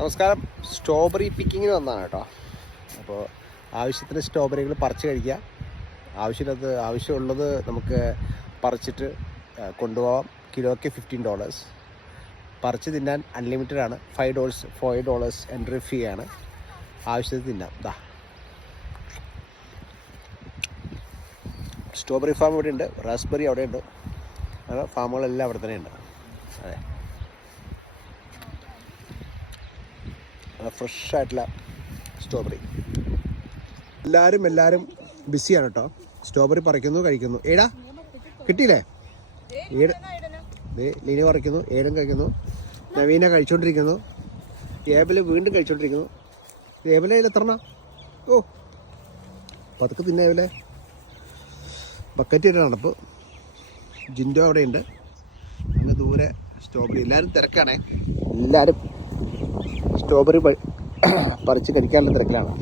നമസ്കാരം. സ്ട്രോബെറി പിക്കിങ്ങിന് വന്നതാണ് കേട്ടോ. അപ്പോൾ ആവശ്യത്തിന് സ്ട്രോബെറികൾ പറിച്ച് കഴിക്കുക. ആവശ്യമുള്ളത് നമുക്ക് പറിച്ചിട്ട് കൊണ്ടുപോകാം. കിലോയ്ക്ക് $15. പറിച്ച് തിന്നാൻ അൺലിമിറ്റഡ് ആണ്. $5 എൻട്രി ഫീ ആണ്. ആവശ്യത്തിന് തിന്നാം. സ്ട്രോബെറി ഫാം ഇവിടെ ഉണ്ട്, റാസ്ബെറി അവിടെ ഉണ്ട്, അങ്ങനെ ഫാമുകളെല്ലാം അവിടെ തന്നെ ഉണ്ട്. അതെ, ഫ്രഷ് ആയിട്ടുള്ള സ്ട്രോബെറി. എല്ലാവരും ബിസിയാണ് കേട്ടോ. സ്ട്രോബെറി പറിക്കുന്നു, കഴിക്കുന്നു. ഏടാ കിട്ടിയില്ലേ? ലീന പറിക്കുന്നു, ഏടം കഴിക്കുന്നു, നവീന കഴിച്ചുകൊണ്ടിരിക്കുന്നു, ഏബില് വീണ്ടും കഴിച്ചുകൊണ്ടിരിക്കുന്നു. ഏബിലയിൽ എത്രണ്ണ? ഓ, പതുക്കെ തിന്നേബിലെ. ബക്കറ്റ് ഇട്ടാണ്. അപ്പോൾ ജിൻഡോ അവിടെയുണ്ട്. അങ്ങ് ദൂരെ സ്ട്രോബെറി. എല്ലാവരും തിരക്കാണേ. എല്ലാവരും സ്ട്രോബെറി പറിച്ച് കഴിക്കാനുള്ള തിരക്കിലാണ്.